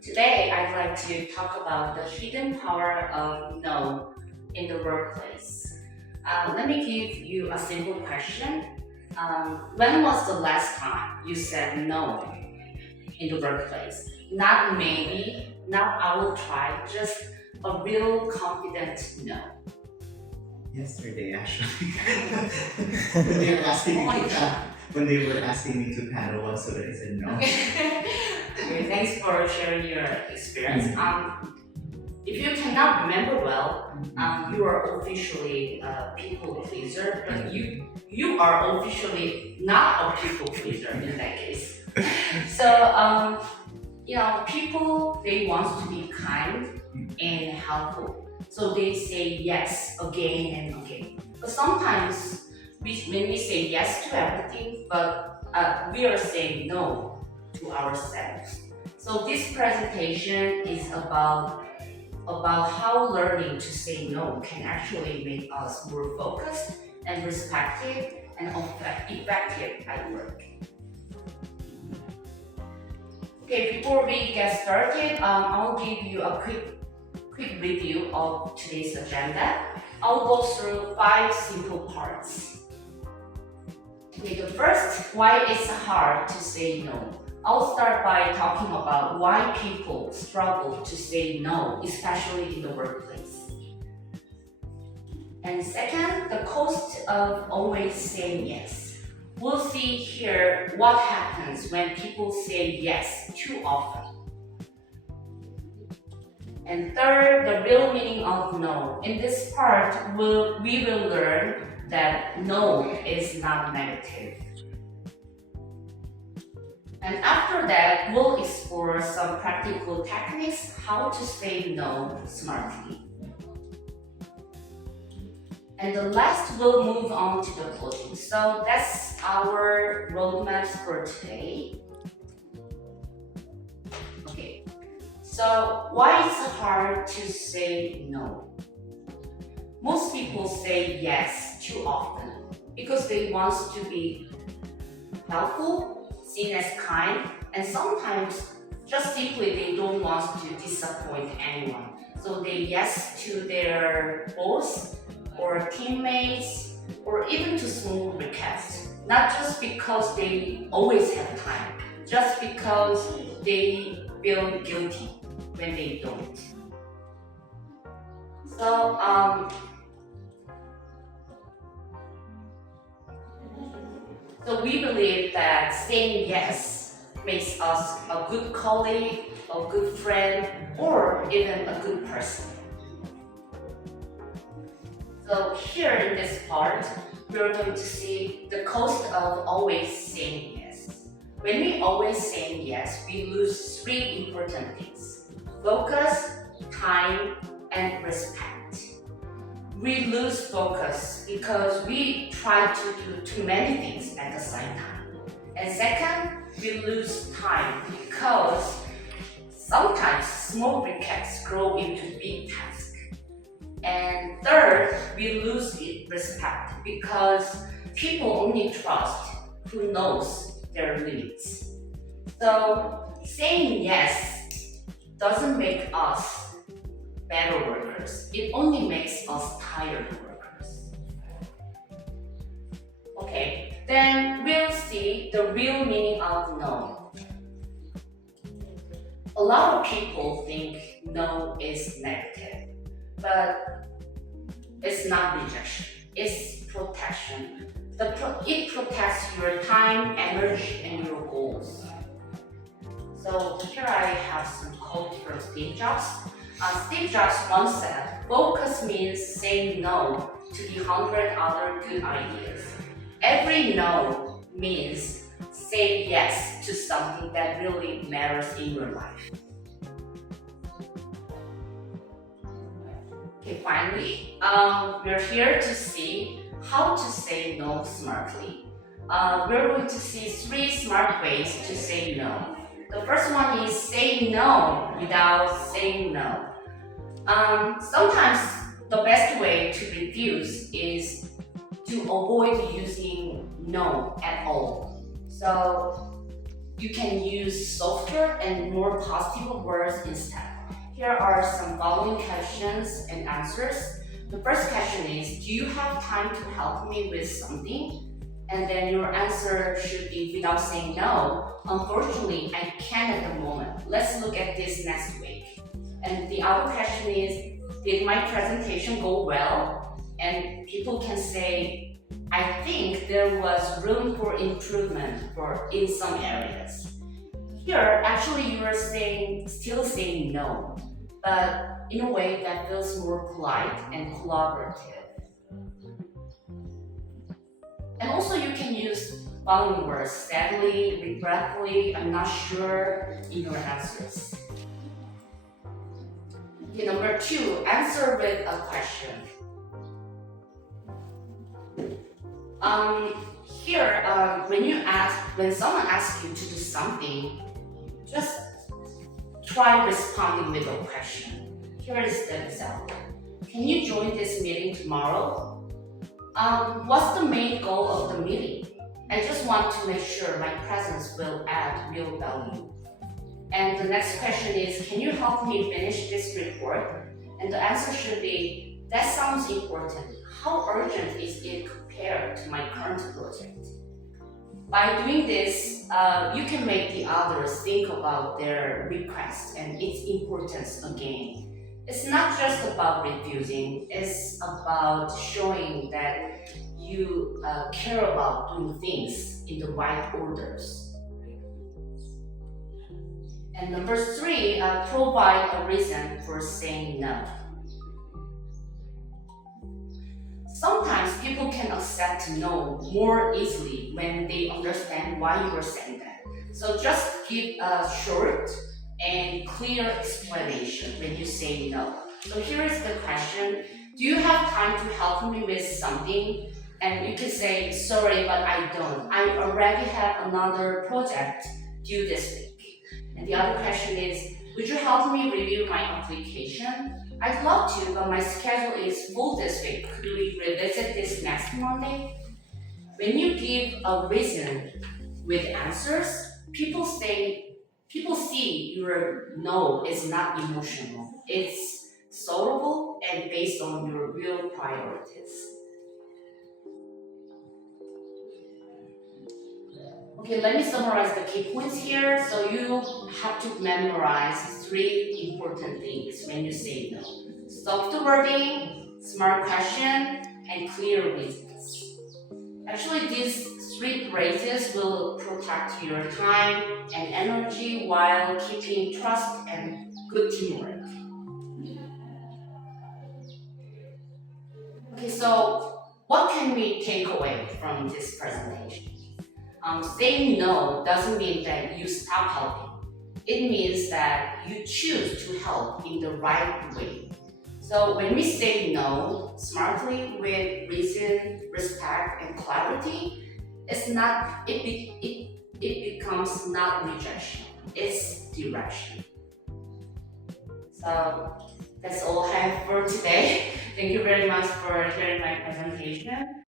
Today I'd like to talk about the hidden power of no in the workplace. Let me give you a simple question. When was the last time you said no in the workplace? Not maybe, not I will try, just a real confident no. Yesterday, actually. when they were asking me to panel one, so I said no. Okay, thanks for sharing your experience. If you cannot remember well, you are officially a people pleaser, but you are officially not a people pleaser in that case. So, people, they want to be kind and helpful. So they say yes again and again. But sometimes when we say yes to everything, but we are saying no to ourselves. So this presentation is about how learning to say no can actually make us more focused and respected and effective at work. Okay, before we get started, I'll give you a quick review of today's agenda. I'll go through 5 simple parts. Okay, the first, why it's hard to say no. I'll start by talking about why people struggle to say no, especially in the workplace. And second, the cost of always saying yes. We'll see here what happens when people say yes too often. And third, the real meaning of no. In this part, we will learn that no is not negative. And after that, we'll explore some practical techniques how to say no smartly. And the last, we'll move on to the closing. So that's our roadmap for today. Okay. So why it's hard to say no? Most people say yes too often because they want to be helpful, seen as kind, and sometimes just simply they don't want to disappoint anyone. So they yes to their boss or teammates or even to small requests, not just because they always have time, just because they feel guilty when they don't. So we believe that saying yes makes us a good colleague, a good friend, or even a good person. So here in this part, we're going to see the cost of always saying yes. When we always say yes, we lose 3 important things: focus, time, and respect. We lose focus because we try to do too many things at the same time. And second, we lose time because sometimes small requests grow into big tasks. And third, we lose respect because people only trust who knows their limits. So saying yes doesn't make us better workers. It only makes us tired workers. Okay, then we'll see the real meaning of no. A lot of people think no is negative, but it's not rejection, it's protection. It protects your time, energy, and your goals. So here I have some quotes from Steve Jobs. Steve Jobs once said, "Focus means saying no to the 100 other good ideas. Every no means say yes to something that really matters in your life." Okay, finally, we're here to see how to say no smartly. We're going to see 3 smart ways to say no. The first one is saying no without saying no. Sometimes the best way to refuse is to avoid using no at all. So you can use softer and more positive words instead. Here are some following questions and answers. The first question is, do you have time to help me with something? And then your answer should be without saying no. Unfortunately, I can't at the moment. Let's look at this next week. And the other question is, did my presentation go well? And people can say, I think there was room for improvement in some areas. Here, actually, you are still saying no, but in a way that feels more polite and collaborative. And also you can use following words: sadly, regretfully, I'm not sure, in your answers. Okay, number 2, answer with a question. Here, when someone asks you to do something, just try responding with a question. Here is the example. Can you join this meeting tomorrow? What's the main goal of the meeting? I just want to make sure my presence will add real value. And the next question is, can you help me finish this report? And the answer should be, that sounds important. How urgent is it compared to my current project? By doing this, you can make the others think about their request and its importance again. It's not just about refusing, it's about showing that you care about doing things in the right orders. And number 3, provide a reason for saying no. Sometimes people can accept no more easily when they understand why you are saying that. So just give a short and clear explanation when you say no. So here is the question. Do you have time to help me with something? And you can say, sorry, but I don't. I already have another project due this week. And the other question is, would you help me review my application? I'd love to, but my schedule is full this week. Could we revisit this next Monday? When you give a reason with answers, people see your no is not emotional. It's solvable and based on your real priorities. Okay, let me summarize the key points here. So you have to memorize 3 important things when you say no. Soft wording, smart question, and clear reasons. Actually, these 3 phrases will protect your time and energy while keeping trust and good teamwork. Okay, so what can we take away from this presentation? Saying no doesn't mean that you stop helping. It means that you choose to help in the right way. So when we say no smartly with reason, respect, and clarity, it becomes not rejection, it's direction. So that's all I have for today. Thank you very much for hearing my presentation.